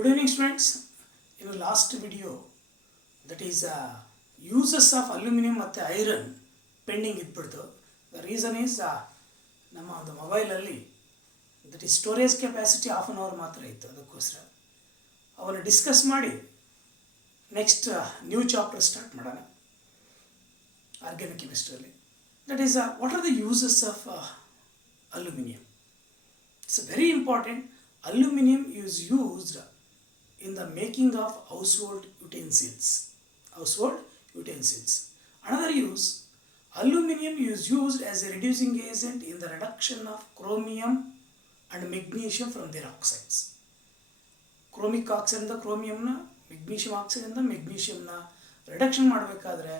Good evening students. In the last video, that is uses of aluminum ಮತ್ತು iron pending ಇದ್ಬಿಡ್ತು. The reason is ನಮ್ಮ ಒಂದು ಮೊಬೈಲಲ್ಲಿ that is storage capacity half an hour ಮಾತ್ರ ಇತ್ತು. ಅದಕ್ಕೋಸ್ಕರ ಅವನ್ನ ಡಿಸ್ಕಸ್ ಮಾಡಿ ನೆಕ್ಸ್ಟ್ ನ್ಯೂ ಚಾಪ್ಟರ್ ಸ್ಟಾರ್ಟ್ ಮಾಡೋಣ ಆರ್ಗ್ಯಾನಿಕ್ ಕೆಮಿಸ್ಟ್ರಿಯಲ್ಲಿ. That is what are the uses of aluminum. It's very important. Aluminum is used in the making of household utensils. Another use, aluminum is used as a reducing agent in the reduction of chromium and magnesium from their oxides. Chromic oxide ಇಂದ chromiumನ, magnesium oxide ಇಂದ magnesiumನ reduction ಮಾಡಬೇಕಾದ್ರೆ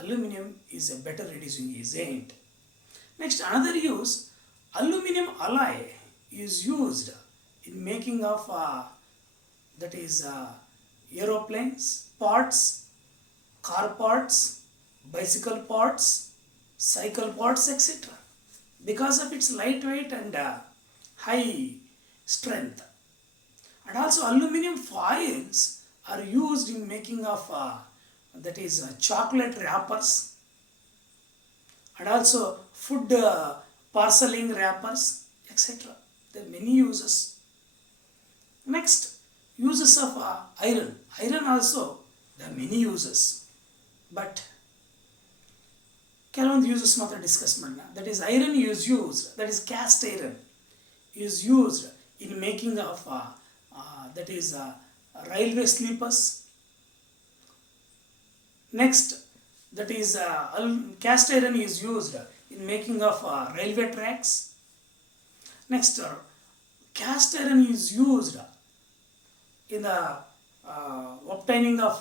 aluminum is a better reducing agent. Next, another use, aluminum alloy is used in making of that is aeroplanes parts, car parts, bicycle parts, cycle parts, etc. because of its lightweight and high strength. And also aluminum foils are used in making of that is chocolate wrappers and also food parceling wrappers, etc. There are many uses. Next, uses of iron. Iron also, there are many uses. But ಕೆಲವೊಂದು uses ಮಾತ್ರ discuss ಮಾಡೋಣ. That is iron is used, that is caste iron is used in making of that is railway sleepers. Next, that is caste iron is used in making of railway tracks. Next, cast iron is used in the obtaining of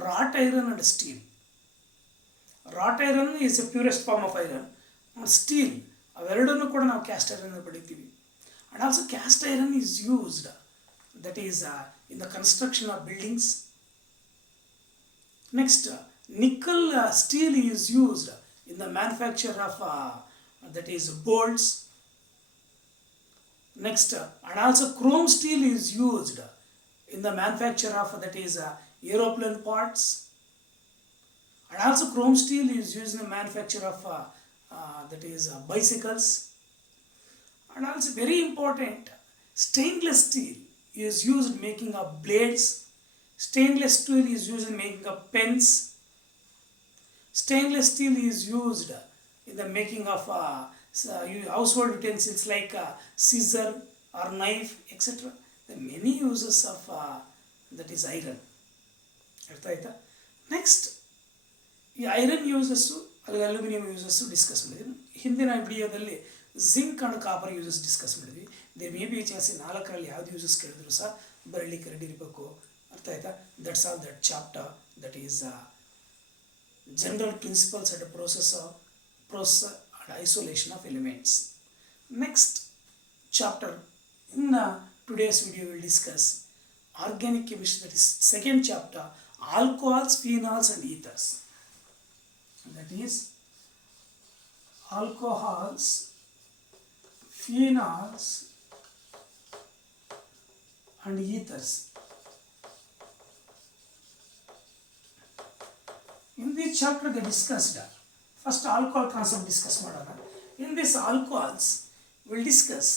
wrought iron and steel. Wrought iron is the purest form of iron, and steel ಅವೆರಡನ್ನು ಕೂಡ ನಾವು cast iron ಪಡಿತೀವಿ. And also cast iron is used, that is in the construction of buildings. Next, nickel steel is used in the manufacture of that is bolts. Next, and also chrome steel is used in the manufacture of that is aeroplane parts. And also chrome steel is used in the manufacture of that is bicycles. And also very important, stainless steel is used in making of blades. Stainless steel is used in making of pens. Stainless steel is used in the making of household utensils like scissor or knife, etc. There are many uses of that is iron. ಅರ್ಥ ಆಯ್ತಾ? Next, ಈ iron uses ಅಲ್ಲಿ aluminium uses discuss ಮಾಡಿದ್ವಿ. ಹಿಂದಿನ ವಿಡಿಯೋದಲ್ಲಿ zinc and copper uses discuss ಮಾಡಿದ್ವಿ. There may be chance 4ರಲ್ಲಿ ಯಾವ್ದು uses ಕೇಳಿದ್ರು ಸಹ ಬರಲಿಕ್ಕೆ ರೆಡಿ ಇರಬೇಕು. ಅರ್ಥ ಆಯ್ತಾ? That's all that chapter, that is general principles and process and isolation of elements. Next chapter in today's video we will discuss organic chemistry, that is second chapter, alcohols, phenols and ethers. That is alcohols, phenols and ethers. In this chapter they discussed first alcohol concept discuss ಮಾಡೋಣ. In this alcohols we'll discuss,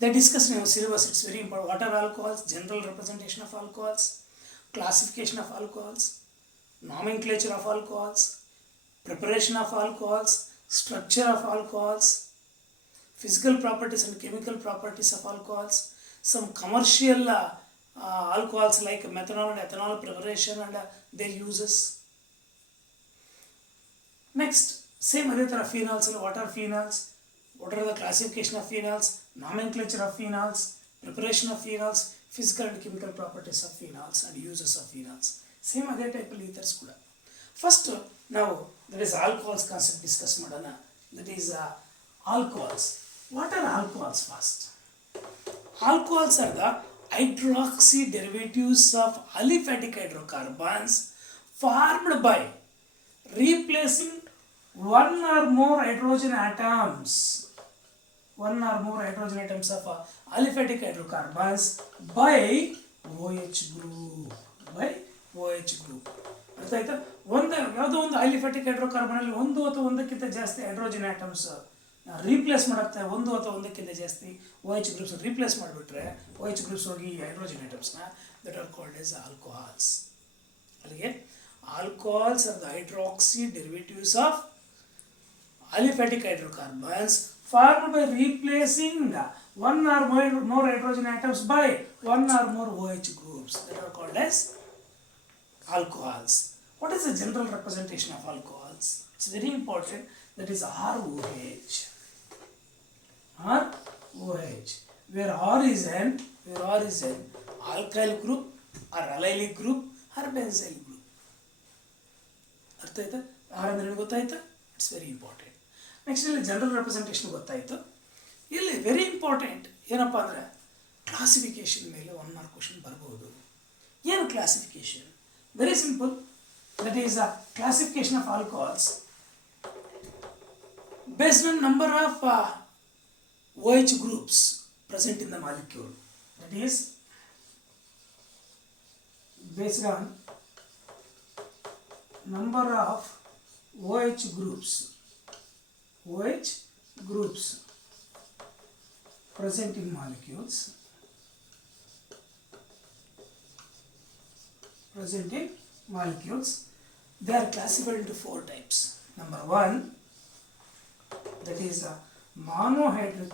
they discuss in our syllabus, it's very important. What are alcohols, general representation of alcohols, classification of alcohols, nomenclature of alcohols, preparation of alcohols, structure of alcohols, physical properties and chemical properties of alcohols, some commercial alcohols like methanol and ethanol preparation and their uses. Next, same ಅದೇ ಥರ phenols. What are phenols, what are the classification of phenols, nomenclature of phenols, preparation of phenols, physical and chemical properties of phenols and uses of phenols. Same ಅದೇ ಟೈಪಲ್ಲಿ ethers ಕೂಡ. First ನಾವು that is alcohols concept discuss ಮಾಡೋಣ. That is alcohols. What are alcohols first? Alcohols are the hydroxy derivatives of aliphatic hydrocarbons formed by replacing one or more hydrogen atoms of aliphatic hydrocarbons by OH group. By OH group. ಅರ್ಥ ಆಯ್ತಾ? ಯಾವುದೋ ಒಂದು aliphatic ಹೈಡ್ರೋಕಾರ್ಬನಲ್ಲಿ ಒಂದು ಅಥವಾ ಒಂದಕ್ಕಿಂತ ಜಾಸ್ತಿ hydrogen atoms replace ಮಾಡುತ್ತೆ. ಒಂದು ಅಥವಾ ಒಂದಕ್ಕಿಂತ ಜಾಸ್ತಿ OH ಗ್ರೂಪ್ಸ್ ರೀಪ್ಲೇಸ್ ಮಾಡಿಬಿಟ್ರೆ OH ಗ್ರೂಪ್ಸ್ ಹೋಗಿ ಹೈಡ್ರೋಜನ್ ಆಟಮ್ಸ್ನ that are called as alcohols. ಅಲ್ಲಿಗೆ alcohols are the hydroxy derivatives of aliphatic hydrocarbons formed by replacing one or more hydrogen atoms by one or more OH groups that are called as alcohols. What is the general representation of alcohols? It's very important. That is ROH. ROH. Where R is an alkyl group or allylic group or benzyl group. ಅರ್ಥ ಆಯ್ತಾ? R ಅಂದ್ರೆ ನಿಮಗೆ ಗೊತ್ತಾಯ್ತಾ? It's very important. Next ಇಲ್ಲಿ general representation ಗೊತ್ತಾಯಿತು. ಇಲ್ಲಿ very important ಏನಪ್ಪ ಅಂದರೆ ಕ್ಲಾಸಿಫಿಕೇಷನ್ ಮೇಲೆ 1 ಮಾರ್ಕ್ ಕ್ವಶನ್ ಬರ್ಬೋದು. ಏನು classification? Very simple. That is a classification of alcohols based on number of OH groups present in the molecule. That is based on number of OH groups present in molecules they are classified into 4 types. Number 1, that is monohydric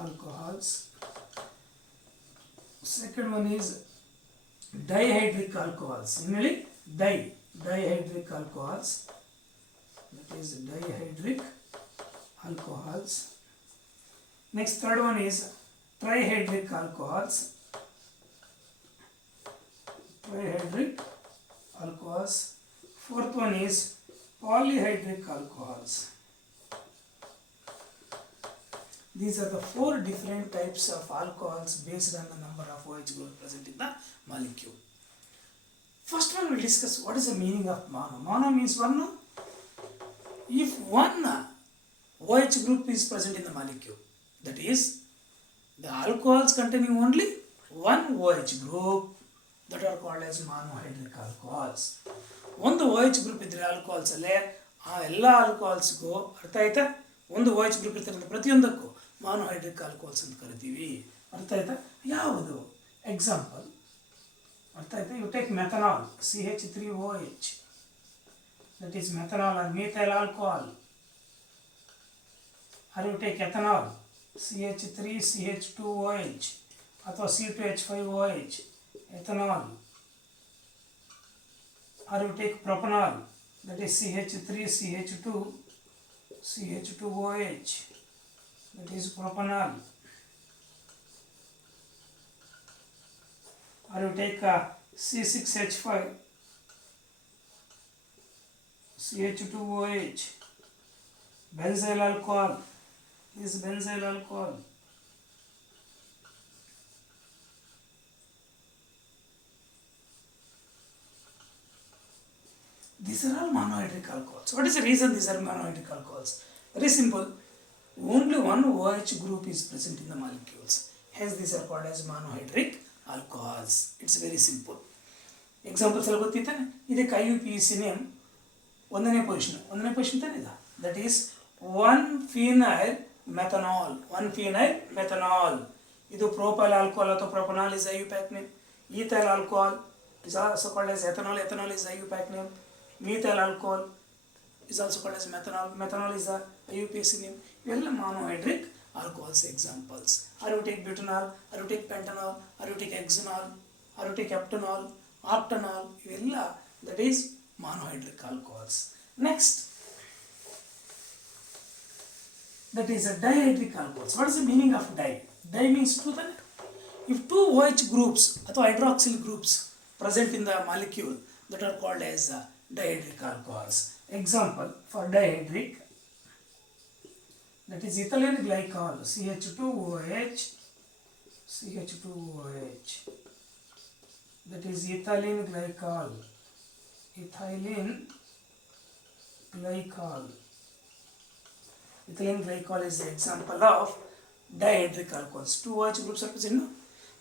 alcohols. Second one is dihydric alcohols. Similarly, dihydric alcohols. That is dihydric alcohols. Next, third one is trihydric alcohols. Fourth one is polyhydric alcohols. These are the 4 different types of alcohols based on the number of OH groups present in the molecule. First one, we will discuss what is the meaning of mono. Mono means one. If one OH group is present in the molecule, that is the alcohols containing only one OH group, that are called as monohydric alcohols. ಒಂದು OH group ಇದ್ದರೆ alcohols ಅಲ್ಲೇ ಆ ಎಲ್ಲ ಆಲ್ಕೋಹಾಲ್ಸ್ಗೂ ಅರ್ಥ ಆಯ್ತಾ? ಒಂದು OH group ಇರ್ತಕ್ಕಂಥ ಪ್ರತಿಯೊಂದಕ್ಕೂ ಮಾನೋಹೈಡ್ರಿಕ್ ಆಲ್ಕೋಹಾಲ್ಸ್ ಅಂತ ಕರಿತೀವಿ. ಅರ್ಥ ಆಯ್ತಾ? ಯಾವುದು ಎಕ್ಸಾಂಪಲ್ ಅರ್ಥ ಆಯ್ತಾ? You take methanol CH3OH, that is methanol or methyl alcohol, or you take ethanol CH3CH2OH ಅಥವಾ C2H5OH ethanol, or you take propanol, that is CH3CH2OH, that is propanol, or you take C6H5CH2OH, benzyl alcohol, this is benzyl alcohol. These are all monohydric alcohols. What is the reason these are monohydric alcohols? Very simple. Only one OH group is present in the molecules. Hence these are called as monohydric alcohols. It's very simple. Examples ಎಲ್ಲ ಗೊತ್ತಿತ್ತಾನೆ? ಇದಕ್ಕೆ IUPAC name ಒಂದನೇ position ತಾನೆ ಇದೆ. That is 1-phenyl methanol. ಇದು propyl alcohol ಅಥವಾ propanol is IUPAC name. Ethyl alcohol is also called as ethanol. Ethanol is IUPAC name. Methyl alcohol is also called as methanol. Methanol is the IUPAC name. ಇವೆಲ್ಲ monohydric alcohols examples. Or you take butanol, or you take pentanol, or you take hexanol, or you take heptanol, octanol. ಇವೆಲ್ಲ that is monohydric alcohols. Next, that is a dihydric alcohols. What is the meaning of di? Di means two. If two OH groups ಅಥವಾ hydroxyl groups present in the molecule, that are called as dihydric alcohols. Example for dihydric, that is ethylene glycol CH2OH, that is ethylene glycol, ethylene glycol. Ethylene glycol is the example of dihydric alcohols. Two OH groups are present.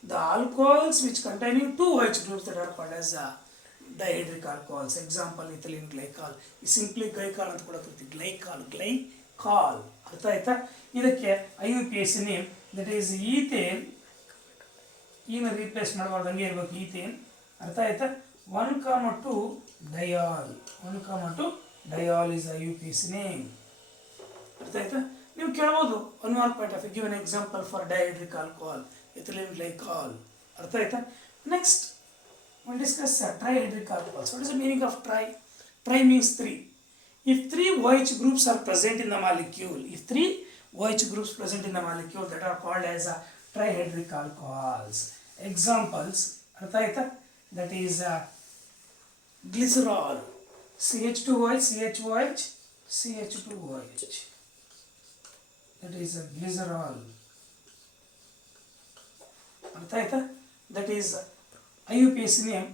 The alcohols which containing two OH groups that are called as dihydric alcohols. Example ethylene glycol. Simply glycol ಅಂತ ಕೂಡ ಕರೀತೀವಿ. glycol. ಅರ್ಥ ಆಯ್ತಾ? ಇದಕ್ಕೆ IUPAC name that is ethane. ಈನ replace ಮಾಡಬಾರ್ದು, ಹಂಗೆ ಇರಬೇಕು ಈಥೇನ್. ಅರ್ಥ ಆಯ್ತಾ? 1,2 diol. 1,2 diol is IUPAC name. ಅರ್ಥ ಆಯ್ತಾ? ನೀವು ಕೇಳ್ಬೋದು one mark point of give an example for dihydric alcohol, ethylene glycol. ಅರ್ಥ ಆಯ್ತಾ? Next we'll discuss trihydric alcohols. What is the meaning of tri? Tri means 3. If 3 OH groups are present in the molecule, if 3 OH groups present in the molecule, that are called as trihydric alcohols. Examples, ಅರ್ಥ ಆಯ್ತಾ? That is glycerol, CH2OH, CHOH, CH2OH. That is glycerol. ಅರ್ಥ ಆಯ್ತಾ? That is IUPAC name.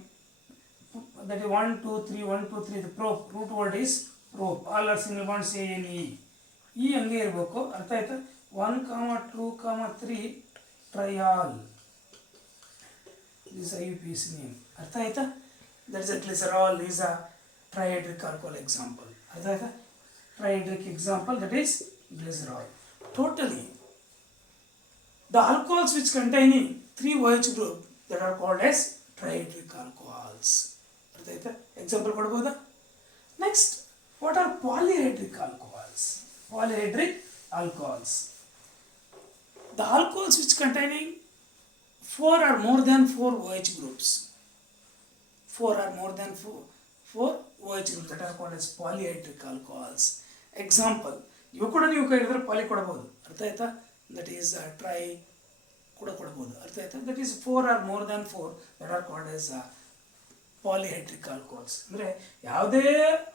That is 1, 2, 3, 1, 2, 3. The prop, root word is prop. All are single bonds ANE. ಈ ಹಂಗೆ ಇರಬೇಕು. ಅರ್ಥ ಆಯ್ತಾ? 1, 2, 3 triol. This is IUPAC name. ಅರ್ಥ ಆಯ್ತಾ? That is a glycerol is a trihydric alcohol example. ಅರ್ಥ ಆಯ್ತಾ? Trihydric example, that is glycerol. Totally, the alcohols which containing 3 OH group that are called as trihydric alcohols. ಅರ್ಥ ಆಯ್ತಾ? Example ಕೊಡ್ಬೋದಾ? Next, what are polyhydric alcohols? Polyhydric alcohols. The alcohols which containing 4 or more than 4 OH groups. 4 or more than 4 OH groups that are called as polyhydric alcohols. Example, ಇವು ಕೂಡ ನೀವು ಕೈಲಿದ್ರೆ ಪಾಲಿ ಕೊಡಬಹುದು. ಅರ್ಥ ಆಯ್ತಾ? That is try ಕೂಡ ಕೊಡಬಹುದು. ಅರ್ಥ ಆಯ್ತಾ? That is 4 or more than 4 that are called as polyhydric alcohols. ಅಂದರೆ ಯಾವುದೇ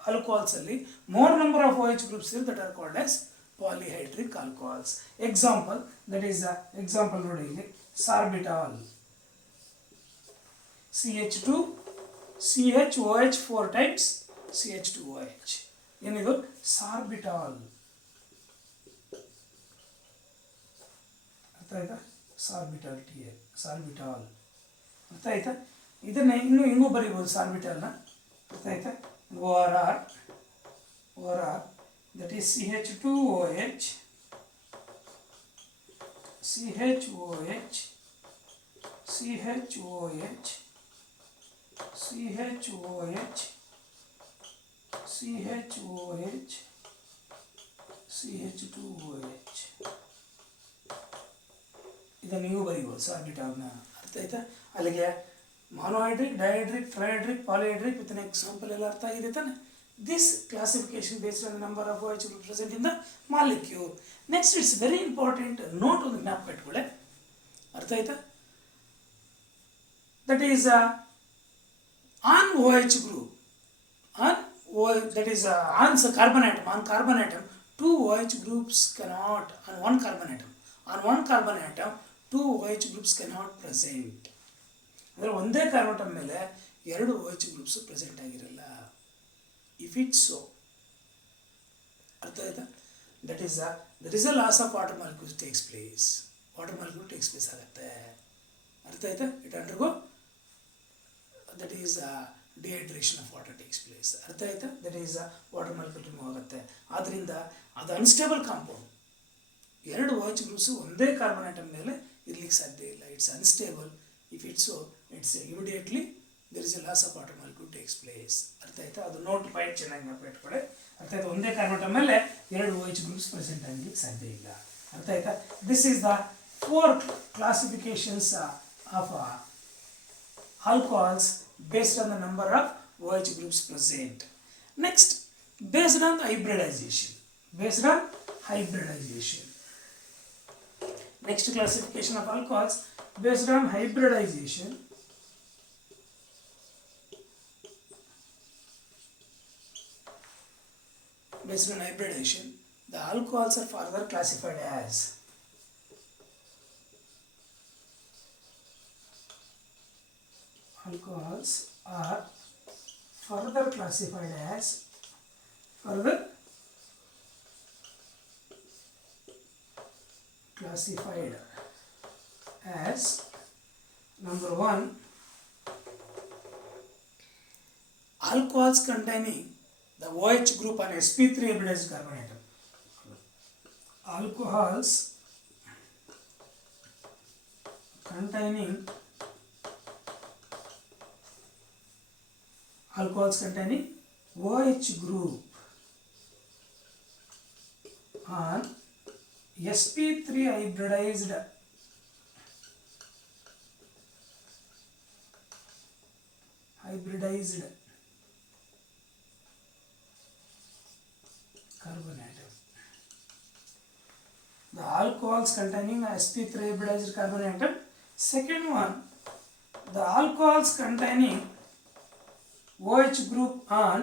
ಆಲ್ಕೋಹಾಲ್ಸ್ ಅಲ್ಲಿ more number of OH groups ಇರ್ that are called as polyhydric alcohols. Example, that is example ನೋಡಿ ಇಲ್ಲಿ ಸಾರ್ಬಿಟಾಲ್, CH2 CHOH 4 times CH2OH. ಏನಿದು? ಸಾರ್ಬಿಟಾಲ್. ಅರ್ಥ ಆಯ್ತಾ? ಸಾರ್ಬಿಟಾಲ್ ಸಾರ್ಬಿಟಾಲ್. ಅರ್ಥ ಆಯ್ತಾ? ಇದನ್ನ ಇನ್ನೂ ಹಿಂಗೂ ಬರೀಬೋದು ಸಾರ್ಬಿಟಾಲ್ನ. ಅರ್ಥ ಆಯ್ತಾ? ORR that is CH2OH CHOH CHOH CHOH CHOH CH2OH. ಇದನ್ನು ನೀವು ಬರೀಬೋದು ಸಾರ್ಬಿಟಾಲ್ನ. ಅರ್ಥ ಆಯ್ತಾ? ಅಲ್ಲಿಗೆ monohydric, dihydric, trihydric, polyhydric with an example ಎಲ್ಲ ಅರ್ಥ ಆಗಿದೆ ತಾನೆ? This classification based on the number of OH groups present in the molecule. Next, it's very important note on the map ಕಟ್ಕೊಳ್ಳಿ. ಅರ್ಥ ಆಯ್ತಾ? That is on OH group, on OH, that is on carbon atom, on carbon atom 2 OH groups cannot, on one carbon atom 2 OH groups cannot present. ಅಂದರೆ ಒಂದೇ carbon atom ಮೇಲೆ 2 OH groups present ಆಗಿರಲ್ಲ. If it's so, ಅರ್ಥ ಆಯ್ತಾ? That is there is a loss of water molecules takes place. Water molecule takes place ಆಗುತ್ತೆ. ಅರ್ಥ ಆಯ್ತಾ? It undergo that is dehydration of water takes place. ಅರ್ಥ ಆಯ್ತಾ? That is water molecule remove ಆಗುತ್ತೆ. ಆದ್ದರಿಂದ ಅದು ಅನ್ಸ್ಟೇಬಲ್ ಕಾಂಪೌಂಡ್. 2 OH ಗ್ರೂಪ್ಸ್ ಒಂದೇ ಕಾರ್ಬನ್ ಆಟಮ್ ಮೇಲೆ ಇರ್ಲಿಕ್ಕೆ ಸಾಧ್ಯ ಇಲ್ಲ. It's unstable. If it's so, it's immediately there is a loss of water molecule takes place. ಅರ್ಥ ಆಯ್ತಾ? ಅದು ನೋಟ್ ಪಾಯಿಂಟ್ ಚೆನ್ನಾಗಿ ನೆನಪಿಟ್ಕೊಳ್ಳಿ. ಅರ್ಥ ಆಯ್ತಾ? ಒಂದೇ ಕಾರ್ಬನ್ ಆಟಮ್ ಮೇಲೆ 2 OH ಗ್ರೂಪ್ಸ್ ಪ್ರೆಸೆಂಟ್ ಆಗಲಿಕ್ಕೆ ಸಾಧ್ಯ ಇಲ್ಲ. ಅರ್ಥ ಆಯ್ತಾ? This is the 4 classifications of alcohols based on the number of OH groups present. Next, based on hybridization. Next classification of alcohols based on hybridization. Based on hybridization, the alcohols are further classified as further classified as number 1 alcohols containing the OH group on sp3 hybridized carbon atom. Alcohols containing OH group on sp3 hybridized carbon atom. The alcohols containing sp3 hybridized carbon atom. Second one, the alcohols containing OH group on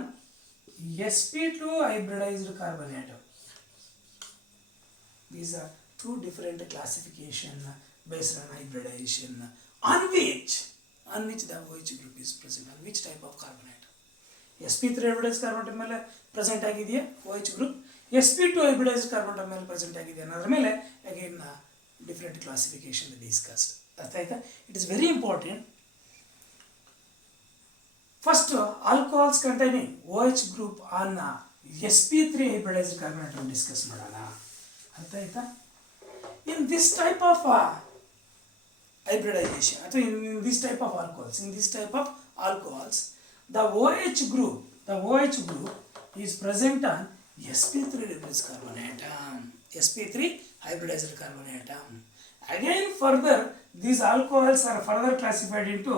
sp2 hybridized carbon atom. These are two different classification based on hybridization on which the OH group is present, on which type of carbon atom. sp3 hybridized carbon atom ಮೇಲೆ present ಆಗಿದೆಯಾ OH group, sp2 hybridized carbon atom ಮೇಲೆ present ಆಗಿದೆ ಅನ್ನೋದ್ರ ಮೇಲೆ again different classification discussed. ಅರ್ಥ ಆಯ್ತಾ? It is very important. First alcohols containing OH group on sp3 hybridized carbon atom discuss ಮಾಡೋಣ. ಅರ್ಥ ಆಯ್ತಾ? In this type of hybridization, ಅಥವಾ in this type of alcohols, the OH group is present on sp3 hybridized carbon atom. Again further these alcohols are further classified into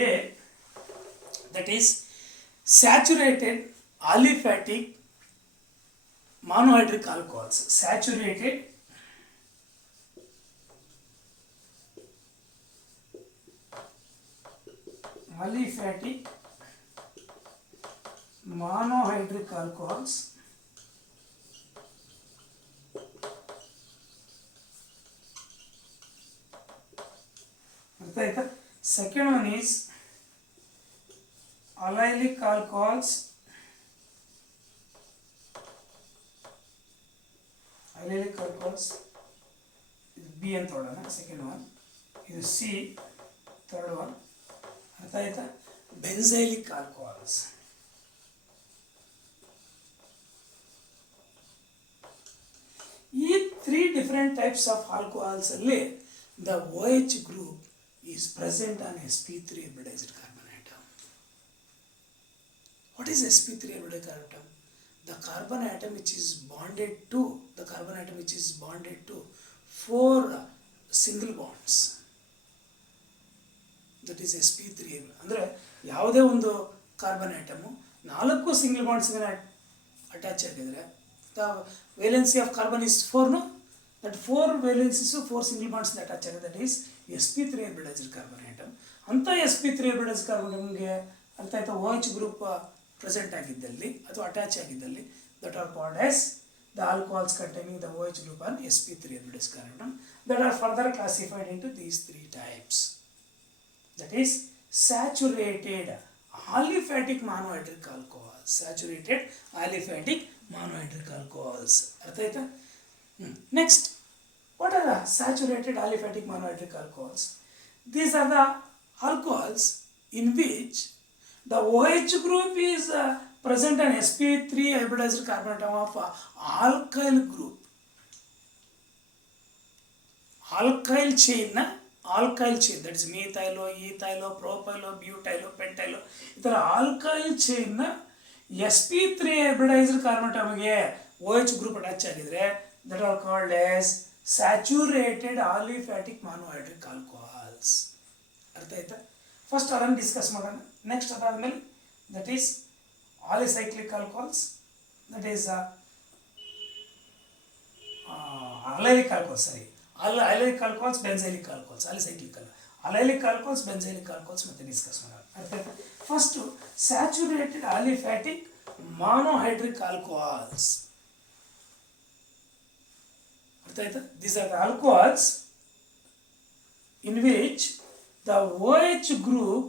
A, that is saturated aliphatic monohydric alcohols. Saturated aliphatic monohydric alcohols. Second one is allylic alcohols. ಇದು B ಅಂತ ಹೊಡೋಣ. Second one, ಇದು C, third one. ಅರ್ಥ ಆಯ್ತಾ? ಬೆನ್ಸೈಲಿಕ್ alcohols. ಈ 3 different types of alcohols ಅಲ್ಲಿ the OH group is present on sp3 hybridized carbon atom. What is sp3 hybridized carbon atom? The carbon atom which is bonded to 4 single bonds. That is sp3. ಅಂದರೆ ಯಾವುದೇ ಒಂದು carbon atom 4 single bonds attach ಆಗಿದ್ರೆ the valency of carbon is 4, no? That 4 valencies, 4 single bonds attach ಆಗಿದೆ, that is sp3 hybridized carbon atom. ಅಂತ sp3 hybridized carbon atomಗೆ ಅರ್ಥ ಆಯ್ತಾ? OH group present ಆಗಿದ್ದಲ್ಲಿ ಅಥವಾ ಅಟ್ಯಾಚ್ ಆಗಿದ್ದಲ್ಲಿ that are called as the alcohols containing the OH group on sp3 hybridized carbon atom, that are further classified into these 3 types. That is saturated aliphatic monohydric alcohols. ಅರ್ಥ ಆಯ್ತಾ? Next, what are the saturated aliphatic monohydric alcohols? These are the alcohols in which the OH group is present on sp3 hybridized carbon atom of alkyl group. Alkyl chain, that is methylo, ethylo, propylo, butylo, pentylo. ಇದರ alkyl chain sp3 hybridized carbon atomಗೆ OH group attach ಆಗಿದ್ರೆ that are called as saturated aliphatic monohydric alcohols. ಅರ್ಥ ಆಯ್ತಾ? First ಅದನ್ನು discuss ಮಾಡೋಣ. Next ಅದಾದಮೇಲೆ that is alicyclic alcohols, that is allylic alcohols, allylic alcohols, benzylic alcohols, alicyclic ಅಲ್ಲ, allylic alcohols, benzylic alcohols ಮತ್ತೆ discuss ಮಾಡೋಣ. ಅರ್ಥ ಆಯ್ತಾ? First saturated aliphatic monohydric alcohols. ಅರ್ಥ ಆಯ್ತಾ? These are the alcohols in which the OH group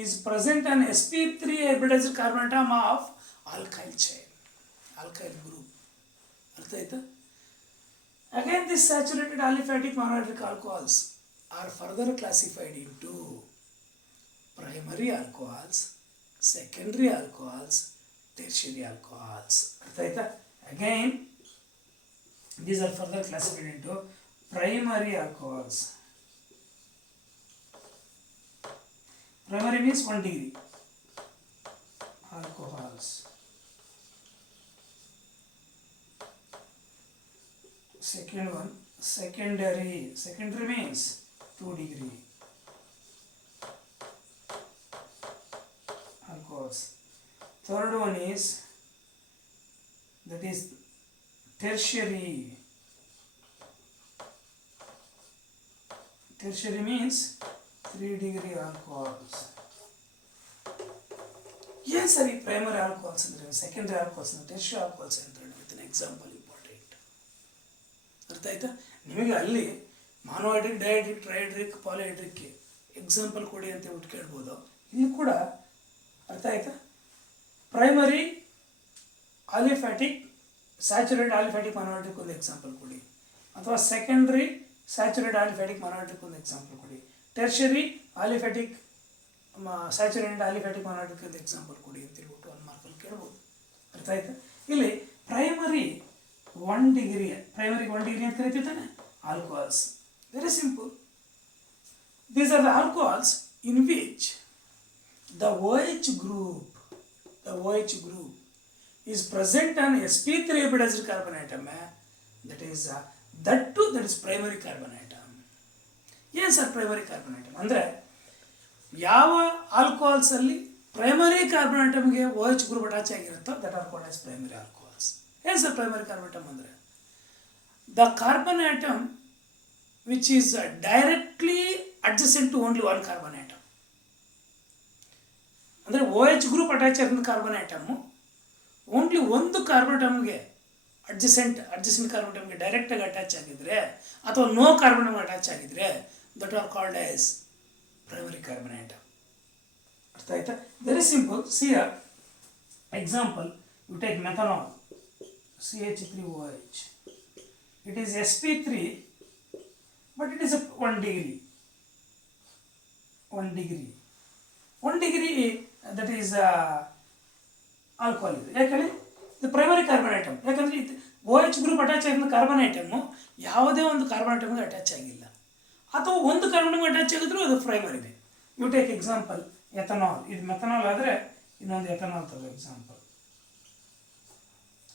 is present on sp3 hybridized carbon atom of alkyl chain, alkyl group. ಅರ್ಥ ಆಯ್ತಾ? Again, these saturated aliphatic monohydric alcohols are further classified into primary alcohols, secondary alcohols, tertiary alcohols. ಅರ್ಥ ಆಯ್ತಾ? Again, these are further classified into primary alcohols. Primary means 1 degree alcohols. Second one, secondary. Secondary means 2 degree alcohols. Third one is, that is tertiary. Tertiary means 3 degree alcohols. Yes, sir. Primary alcohols and secondary alcohols and tertiary alcohols and with an example important. ಅರ್ಥ ಆಯ್ತಾ? ನಿಮಗೆ ಅಲ್ಲಿ monohydric, ಡೈಹೈಡ್ರಿಕ್, ಟ್ರೈಹೈಡ್ರಿಕ್, ಪಾಲಿಹೈಡ್ರಿಕ್ example ಕೊಡಿ ಅಂತ ಬಿಟ್ಟು ಕೇಳ್ಬೋದು. ಇಲ್ಲಿ ಕೂಡ ಅರ್ಥ ಆಯ್ತಾ? Primary aliphatic, saturated aliphatic monohydric ಒಂದು ಎಕ್ಸಾಂಪಲ್ ಕೊಡಿ, ಅಥವಾ ಸೆಕೆಂಡ್ರಿ ಸ್ಯಾಚುರೇಟೆಡ್ ಆಲಿಫ್ಯಾಟಿಕ್ ಮಾನೋಹೈಡ್ರಿಕ್ ಒಂದು ಎಕ್ಸಾಂಪಲ್ ಕೊಡಿ, ಟೆರ್ಷರಿ ಆಲಿಫ್ಯಾಟಿಕ್ ಸ್ಯಾಚುರೇಟೆಡ್ ಆಲಿಫ್ಯಾಟಿಕ್ ಮಾನೋಹೈಡ್ರಿಕ್ ಒಂದು ಎಕ್ಸಾಂಪಲ್ ಕೊಡಿ ಅಂತ ಹೇಳ್ಬಿಟ್ಟು 1 ಮಾರ್ಕಲ್ಲಿ ಕೇಳ್ಬೋದು. ಅರ್ಥ ಆಯ್ತಾ? ಇಲ್ಲಿ ಪ್ರೈಮರಿ 1 ಡಿಗ್ರಿ, ಪ್ರೈಮರಿ 1 ಡಿಗ್ರಿ ಅಂತ ಕರಿತೀವಿ ತಾನೆ alcohols. Very simple. These are the alcohols in which the OH group is present on sp3 hybridized carbon atom, that is primary carbon atom. ಏನು ಸರ್ ಪ್ರೈಮರಿ ಕಾರ್ಬನ್ ಐಟಮ್ ಅಂದರೆ? ಯಾವ alcohols ಅಲ್ಲಿ primary carbon ಐಟಮ್ಗೆ OH group attach ಆಗಿರುತ್ತೋ that are called as primary alcohols. ಏನು sir primary carbon atom ಅಂದರೆ? The carbon atom which is directly adjacent to only 1 carbon atom. ಅಂದರೆ OH group attach ಆಗಿರೋ carbon atom only ಒಂದು carbon ಐಟಮ್ಗೆ adjacent carbon ಐಟಮ್ಗೆ ಡೈರೆಕ್ಟಾಗಿ attach ಆಗಿದ್ರೆ, ಅಥವಾ ನೋ ಕಾರ್ಬನ್ ಐಟಮ್ ಅಟ್ಯಾಚ್ ಆಗಿದ್ರೆ, that are called as primary carbon atom. ಅರ್ಥ ಆಯ್ತಾ? Very simple. See here, example, you take methanol, CH3OH. It is sp3, but it is a 1 degree. 1 degree. 1 degree, that is alcohol. ಯಾಕಂದರೆ ಇದು primary carbon item. ಯಾಕಂದರೆ ಇದು OH group attach ಆಗಿರೋ carbon item ಯಾವುದೇ ಒಂದು carbon ಐಟಮ್ಗೆ attach ಆಗಿಲ್ಲ, ಅಥವಾ ಒಂದು ಕಾರ್ಬನ್ ಅಟ್ಯಾಚ್ ಆಗಿದ್ರು ಅದು ಪ್ರೈಮರಿನೇ. You take example ethanol. ಇದು ಮೆಥನಾಲ್ ಆದರೆ ಇನ್ನೊಂದು ಎಥನಾಲ್ ತಗೋ ಎಕ್ಸಾಂಪಲ್.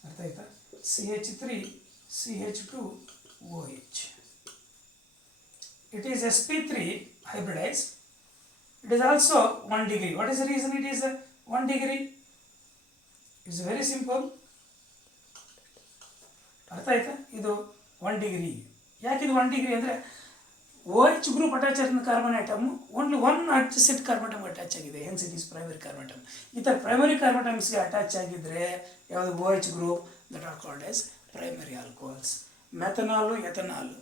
ಅರ್ಥ ಆಯ್ತಾ? CH3CH2OH. It is sp3 hybridized. It is also 1 degree. What is the reason it is 1 degree? It's very simple. ಅರ್ಥ ಆಯ್ತಾ? ಇದು 1 ಡಿಗ್ರಿ. ಯಾಕೆ ಇದು 1 ಡಿಗ್ರಿ ಅಂದರೆ OH ಗ್ರೂಪ್ ಅಟ್ಯಾಚ್ ಆಗಿರೋ carbon atom only 1 adjacent carbon ಐಟಮ್ಗೆ ಅಟ್ಯಾಚ್ ಆಗಿದೆ. Hence it is primary carbon atom. ಈ ಥರ ಪ್ರೈಮರಿ ಕಾರ್ಬನ್ ಐಟಮ್ಸ್ಗೆ ಅಟ್ಯಾಚ್ ಆಗಿದ್ದರೆ ಯಾವುದು OH group, that are called as primary alcohols. Methanol, ethanol.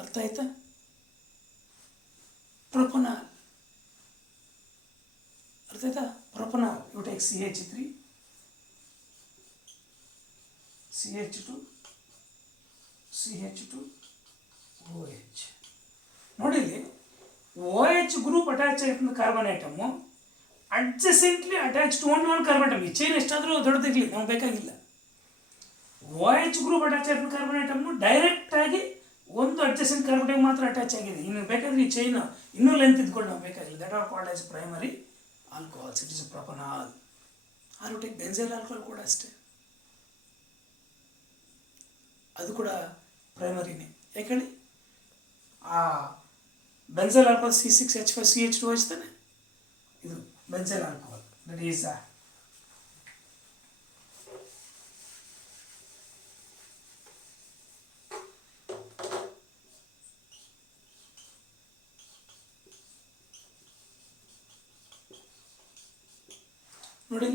ಅರ್ಥ ಆಯ್ತಾ? ಪ್ರೊಪನಾಲ್. ಅರ್ಥ ಆಯ್ತಾ? Propanol. You take CH3, CH2, CH2OH. ನೋಡಿ, OH ಗ್ರೂಪ್ ಅಟ್ಯಾಚ್ ಆಗಿರೋ carbon atom adjacently attach to only 1 carbon atom. ಈ ಚೈನ್ ಎಷ್ಟಾದರೂ ದೊಡ್ಡದಿರಲಿ, ನಮ್ಗೆ ಬೇಕಾಗಿಲ್ಲ. OH ಗ್ರೂಪ್ ಅಟ್ಯಾಚ್ ಆಗಿರೋ ಕಾರ್ಬನ್ ಐಟಮು ಡೈರೆಕ್ಟಾಗಿ ಒಂದು ಅಡ್ಜಸೆಂಟ್ ಕಾರ್ಬನ್ ಐಟಮ್ ಮಾತ್ರ ಅಟ್ಯಾಚ್ ಆಗಿದೆ. ಇನ್ನು ಬೇಕಾದರೆ ಈ ಚೈನ್ ಇನ್ನೂ ಲೆಂತ್ ಇದ್ಕೊಂಡು ನಮ್ಗೆ ಬೇಕಾಗಿಲ್ಲ. That are called as primary alcohols. It is propanol. Or you take benzyl alcohol ಕೂಡ ಅಷ್ಟೇ, ಅದು ಕೂಡ ಪ್ರೈಮರಿನೇ. ಯಾಕೇಳಿ, ಆ ಬೆಂಜೈಲ್ ಆಲ್ಕೋಹಾಲ್ C6H5CH2OH ತಾನೆ, ಇದು ಬೆಂಜೈಲ್ ಆಲ್ಕೋಹಾಲ್. ದಟ್ ಈಸ್ ನೋಡಿ,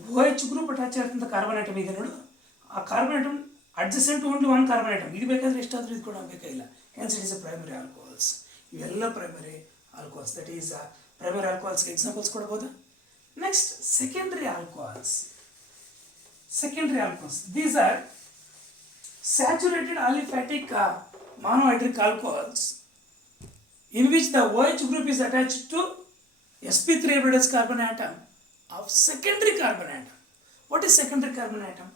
OH ಗ್ರೂಪ್ ಅಟ್ಯಾಚ್ ಆಗಿರ್ತಂಥ ಕಾರ್ಬನ್ ಐಟಮ್ ಇದೆ ನೋಡು. ಆ carbon atom adjacent only one carbon atom, ಇದು ಬೇಕಾದರೆ ಎಷ್ಟಾದರೂ ಇದು ಕೂಡ ಬೇಕಾಗಿಲ್ಲ. Hence it is a primary alcohols. ಇವೆಲ್ಲ primary alcohols. That is primary ಆಲ್ಕೋಹಾಲ್ಸ್ಗೆ ಎಕ್ಸಾಂಪಲ್ಸ್ ಕೊಡ್ಬೋದಾ? Next secondary alcohols. Secondary alcohols. These are saturated aliphatic monohydric alcohols in which the OH group is attached to sp3 hybridized carbon atom of secondary carbon atom. What is secondary carbon atom?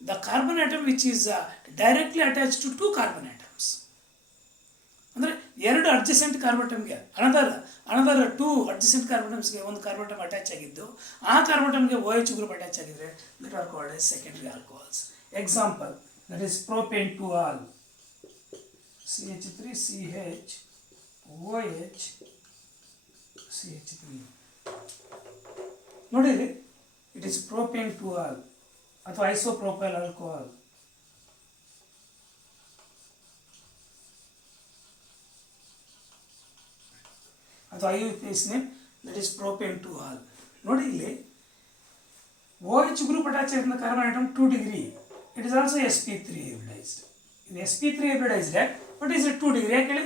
The carbon atom which is directly attached to two carbon atoms. ಅಂದರೆ ಎರಡು adjacent carbon ಅಟಮ್ಗೆ another two adjacent carbon ಅಟಮ್ಸ್ಗೆ ಒಂದು carbon atom attach ಆಗಿದ್ದು ಆ carbon ಅಟಮ್ಗೆ OH group attach ಆಗಿದ್ರೆ that are called as secondary alcohols. Example that is propane two ol, CH3 CH OH CH3. ನೋಡಿರಿ, it is propane two ol ಅಥವಾ isopropyl alcohol. ಅಥವಾ IUPAC name that is propane two ol. ನೋಡಿ ಇಲ್ಲಿ OH group attach ಆಗಿರೋ carbon atom 2 degree, it is also sp3 hybridised. ಇದು sp3 hybridised but is 2 degree. ಯಾಕೆ ಹೇಳಿ?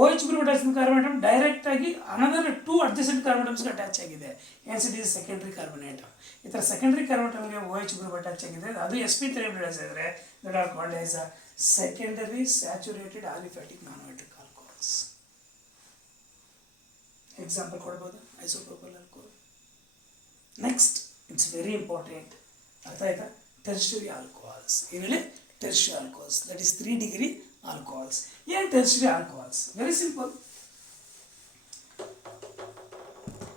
OH group attach ಆಗಿರೋ carbon atom direct ಆಗಿ another 2 adjacent carbon ಐಟಮ್ಸ್ಗೆ attach ಆಗಿದೆ. Hence it is secondary carbon atom. ಈ ಥರ ಸೆಕೆಂಡರಿ ಕಾರ್ಬನ್ ಐಟಮ್ಗೆ OH ಗ್ರೂಪ್ ಅಟ್ಯಾಚ್ ಆಗಿದೆ, ಅದು sp3 ಹೈಬ್ರಿಡೈಸ್ ಆಗಿದ್ರೆ that are called as secondary saturated aliphatic monohydric alcohols. Example ಕೊಡ್ಬೋದು, isopropyl alcohol. Next it's very important, ಅರ್ಥ ಆಯ್ತಾ? Tertiary alcohols. ಏನೇಳಿ? Tertiary alcohols that is 3 degree alcohols. ಏನು tertiary alcohols? Very simple.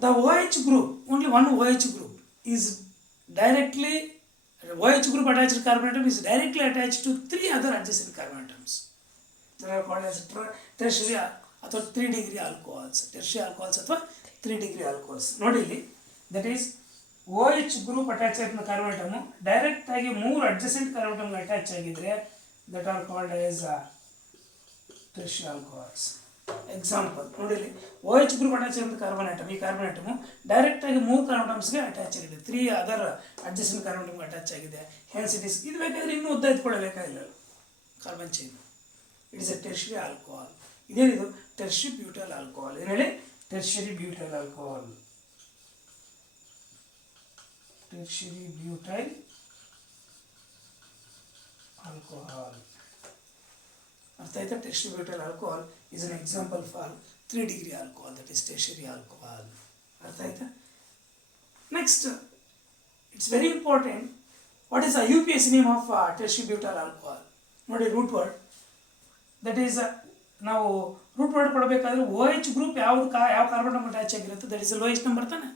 The OH group, only one OH group is directly, OH group attached carbon atom is directly attached to 3 other adjacent carbon atoms. They are called as tertiary ಅಥವಾ 3 degree alcohols. ಟೆರ್ಷರಿ alcohols ಅಥವಾ 3 degree alcohols. ನೋಡಿ ಇಲ್ಲಿ that is OH group attach ಆಗಿರೋ carbon atom direct ಆಗಿ 3 adjacent carbon ಐಟಮ್ಗೆ attach ಆಗಿದ್ರೆ that are called as tertiary alcohols. Example ನೋಡಿ ಇಲ್ಲಿ OH ಗ್ರೂಪ್ ಅಟ್ಯಾಚ್ ಆಗಿರೋ ಕಾರ್ಬನ್ ಐಟಮ್, ಈ ಕಾರ್ಬನ್ ಐಟಮ್ ಡೈರೆಕ್ಟ್ ಆಗಿ 3 ಕಾರ್ಬನ್ ಐಟಮ್ಸ್ಗೆ ಅಟ್ಯಾಚ್ ಆಗಿದೆ, 3 ಅದರ್ ಅಡ್ಜಸೆಂಟ್ ಕಾರ್ಬನ್ ಐಟಮ್ಗೆ ಅಟ್ಯಾಚ್ ಆಗಿದೆ. ಹೆನ್ಸ್ ಇಟ್ ಇಸ್, ಇದು ಬೇಕಾದ್ರೆ ಇನ್ನೂ ಉದ್ದ ಎತ್ಕೊಳ್ಳಬೇಕಾಗಿಲ್ಲ carbon chain. It is a tertiary alcohol. ಇದೇನಿದು? Tertiary butyl alcohol. ಏನು ಹೇಳಿ? Tertiary butyl alcohol. Tertiary butyl alcohol. ಅರ್ಥ ಆಯ್ತಾ? Tertiary butyl alcohol is an example for 3 degree alcohol, that is tertiary alcohol. ಅರ್ಥ ಆಯ್ತಾ? Next it's very important, what is IUPAC name of tertiary butyl alcohol? ನೋಡಿ root word, that is ನಾವು root word ಕೊಡಬೇಕಾದ್ರೆ OH group ಯಾವ carbon atom attach ಆಗಿರುತ್ತೆ that is lowest number ತಾನೆ,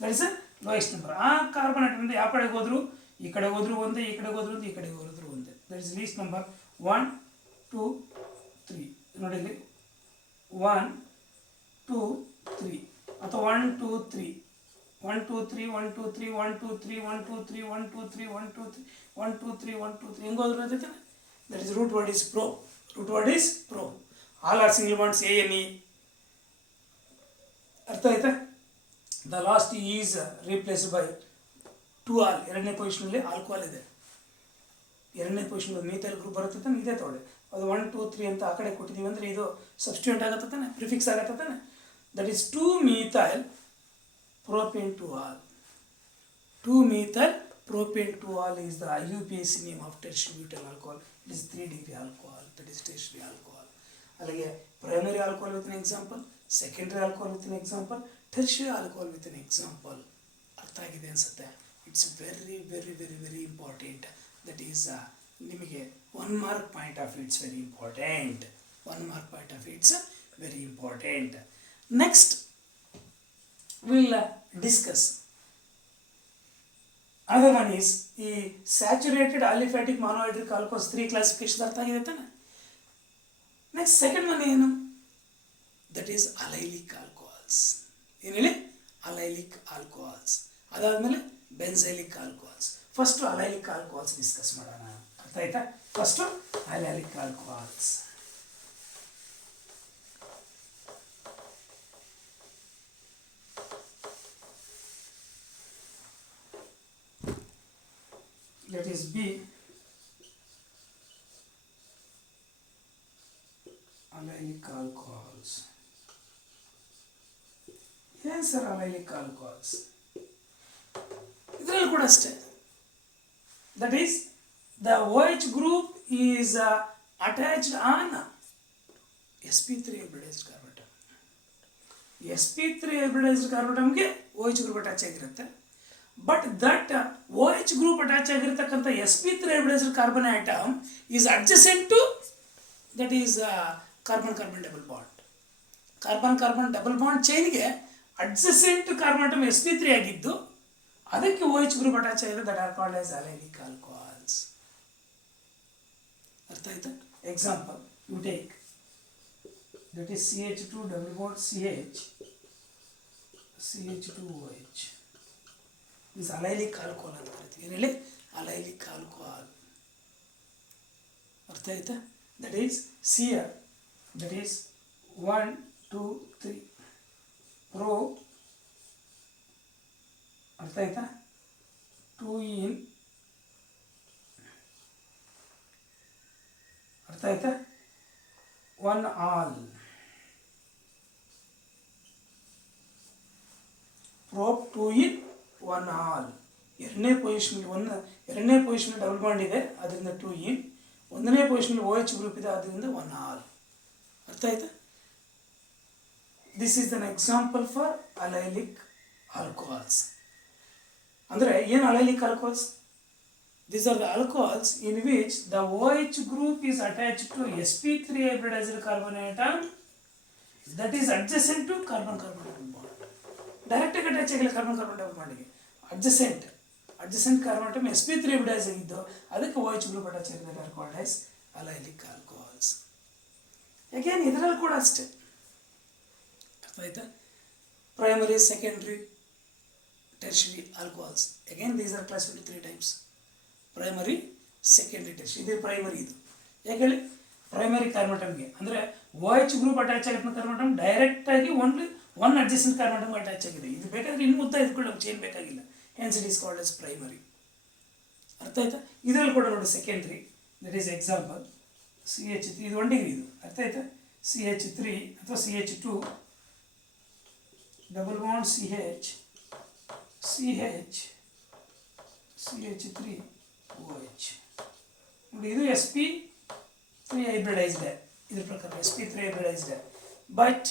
that is lowest number. ಆ carbon atom ಯಾವ ಕಡೆಗೆ ಹೋದ್ರು, ಈ ಕಡೆ ಹೋದ್ರು ಒಂದೇ, ಈ ಕಡೆಗೆ ಹೋದ್ರು ಒಂದೇ, ಈ ಕಡೆಗೆ ಹೋದ್ರು ಒಂದೇ, ದಟ್ ಇಸ್ ಲೀಸ್ಟ್ ನಂಬರ್ 1 2 3. ನೋಡಿ ಇಲ್ಲಿ 1 2 3 ಅಥವಾ 1 2 3 1 2 3 1 2 3 1 2 3 1 2 3 1 2 3 1 2 3 1 2 3 1 2 3 ಹೆಂಗೆ ಹೋದ್ರು ಅಂತೈತೆ. That is root word is pro. Root word is pro. All are single bonds ANE. ಅರ್ಥ ಆಯ್ತಾ? The last is replaced by 2 ol. ಎರಡನೇ ಪೊಸಿಷನಲ್ಲಿ ಆಲ್ಕೋಹಾಲ್ ಇದೆ, ಎರಡನೇ ಪೊಸಿಷನ್ ಮೀಥೈಲ್ ಗ್ರೂಪ್ ಬರುತ್ತೆ ತಾನೆ, ಇದೇ ತೊಗೊಳ್ಳಿ. ಅದು 1 2 3 ಅಂತ ಆ ಕಡೆ ಕೊಟ್ಟಿದ್ದೀವಿ ಅಂದರೆ ಇದು ಸಬ್ಸ್ಟಿಟ್ಯೂಟ್ ಆಗುತ್ತೆ ತಾನೆ, ಪ್ರಿಫಿಕ್ಸ್ ಆಗುತ್ತೆ ತಾನೆ. That is 2-methyl propane to all. 2-methyl propane to all is the IUPAC name of tertiary butyl alcohol. It is 3 degree alcohol, that is tertiary alcohol. అలాగే primary alcohol with an example, secondary alcohol with an example, tertiary alcohol with an example. ಅರ್ಥ ಆಗಿದೆ ಅನ್ಸುತ್ತೆ. It's very very very very important. That is ನಿಮಗೆ 1 mark point of it's very important. 1 mark point of it's very important. Next will discuss other one is ಈ saturated aliphatic monohydric alcohols 3 classification ಅರ್ಥ ಆಗಿದೆ ತಾನೆ. Next second one ಏನು? That is allylic alcohols. ಏನು ಹೇಳಿ? Allylic alcohols. ಅದಾದಮೇಲೆ benzylic alcohols. First allylic alcohols discuss ಮಾಡೋಣ. ಅರ್ಥ ಆಯ್ತಾ? First allylic alcohols. That is B alcohols. ಏನು ಸರ್ ಅಲೈಲಿಕ್ ಆಲ್ಕೋಹಾಲ್ಸ್? ಇದರಲ್ಲಿ ಕೂಡ ಅಷ್ಟೇ. That is the OH group is attached on sp3 hybridized carbon atom. sp3 hybridized carbon atomಗೆ OH group attach ಆಗಿರುತ್ತೆ. But that OH group attach ಆಗಿರ್ತಕ್ಕಂಥ sp3 hybridized carbon atom is adjacent to that is carbon-carbon double bond. Carbon double bond ಚೈನ್ಗೆ adjacent carbon atom sp3 ಆಗಿದ್ದು ಅದಕ್ಕೆ OH group attach ಆಗಿದೆ. That are called as allylic alcohols. ಅರ್ಥ ಆಯ್ತಾ? Example you take that is CH2 double bond CH2OH is allylic alcohol ಅಂತ ಕರಿತೀವಿ. ಏನು ಹೇಳಿ? Allylic alcohol. ಅರ್ಥ ಆಯ್ತಾ? That is Cl that is 1 2 3 pro. ಅರ್ಥ ಆಯ್ತಾ? 2 in. ಅರ್ಥ ಆಯ್ತಾ? 1 all. Prop 2 in 1 all. ಎರಡನೇ ಪೊಸಿಷನ್ ಡಬಲ್ ಬಾಂಡ್ ಇದೆ, ಅದರಿಂದ 2 in. ಒಂದನೇ ಪೊಸಿಷನ್ OH ಗ್ರೂಪ್ ಇದೆ, ಅದರಿಂದ 1 all. ಅರ್ಥ ಆಯ್ತಾ? This is an example for allylic alcohols. ಅಂದರೆ ಏನು allylic alcohols? These are the alcohols in which the OH group is attached to sp3 hybridized carbon atom that is adjacent to carbon-carbon double bond. Direct attach ಆಗಿಲ್ಲ carbon double ಬಾಂಡ್ಗೆ. adjacent carbon atom sp3 hybridized ಆಗಿದ್ದು ಅದಕ್ಕೆ OH group attach ಆಗಿದೆ. They are called as alylic alcohols. Again ಇದರಲ್ಲಿ ಕೂಡ ಅಷ್ಟೇ. ಅರ್ಥ ಆಯ್ತಾ? Primary, secondary, tertiary alcohols. Again these are classified into 3 types. Primary, secondary, tertiary. ಇದು ಪ್ರೈಮರಿ. ಇದು ಯಾಕೆ ಹೇಳಿ? ಪ್ರೈಮರಿ ಕಾರ್ಬನ್ ಆಟಮ್ಗೆ ಅಂದರೆ OH ಗ್ರೂಪ್ ಅಟ್ಯಾಚ್ ಆಗಿರೋ ಕಾರ್ಬನ್ ಆಟಮ್ ಡೈರೆಕ್ಟಾಗಿ ಓನ್ಲಿ 1 ಅಡ್ಜಸೆಂಟ್ ಕಾರ್ಬನ್ ಆಟಮ್ಗೆ ಅಟ್ಯಾಚ್ ಆಗಿದೆ. ಇದು ಬೇಕಾದರೆ ಇನ್ನು ಉದ್ದ ಇದ್ಕೊಳ್ಳಿ, ಚೇನ್ ಬೇಕಾಗಿಲ್ಲ. Hence it is called as primary. ಅರ್ಥ ಆಯ್ತಾ? ಇದರಲ್ಲಿ ಕೂಡ ನೋಡಿ secondary. That is example CH3. ಇದು 1 ಡಿಗ್ರಿ. ಇದು ಅರ್ಥ ಆಯ್ತಾ? CH3 ಅಥವಾ CH2 ಡಬಲ್ ಬಾಂಡ್ CH3OH. ನೋಡಿ ಇದು sp3 hybridized. ಇದ್ರ ಪ್ರಕಾರ sp3 hybridized. But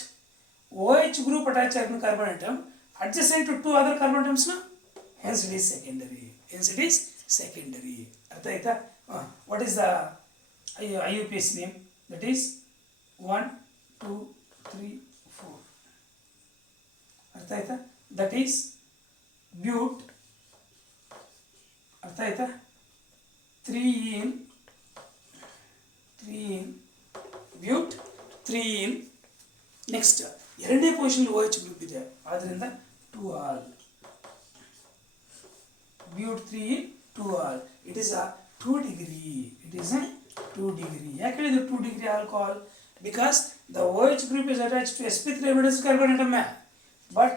OH group attach ಆಗಿರೋ carbon atom adjacent to 2 other carbon atoms ನ ಹೆನ್ಸ್ ಇಟ್ ಈಸ್ ಸೆಕೆಂಡರಿ. ಅರ್ಥ ಆಯ್ತಾ? What is the IUPAC name? That is 1 2 3 4. ಅರ್ಥ ಆಯ್ತಾ? That is but. ಅರ್ಥ ಆಯ್ತಾ? 3 in ಬ್ಯೂಟ್, 3 in. ನೆಕ್ಸ್ಟ್ ಎರಡನೇ position OH group ಇದೆ, ಆದ್ದರಿಂದ 2 all. But 3 in 2 all. It is a 2 degree. ಯಾಕೆ ಹೇಳಿದ್ರು 2 degree alcohol? Because the OH group is attached to sp3 hybridized carbon atom, but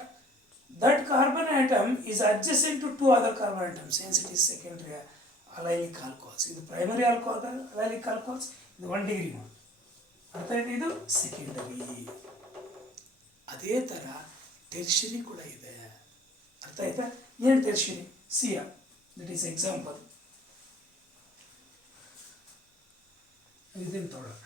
that carbon atom is adjacent to 2 other carbon atoms. Hence it is secondary alylic alcohols. ಇದು primary alcohol ಅಲೈಲಿಕ್ alcohols. ಇದು 1 degree. ಅರ್ಥ ಆಯ್ತು? ಇದು secondary. ಅದೇ ಥರ ಟೆರ್ಷರಿ ಕೂಡ ಇದೆ. ಅರ್ಥ ಆಯ್ತಾ? ಏನು ಟೆರ್ಷರಿ? Cl. That is example. ಇದನ್ನು ತೊಗೊಳ್ಳೋಣ.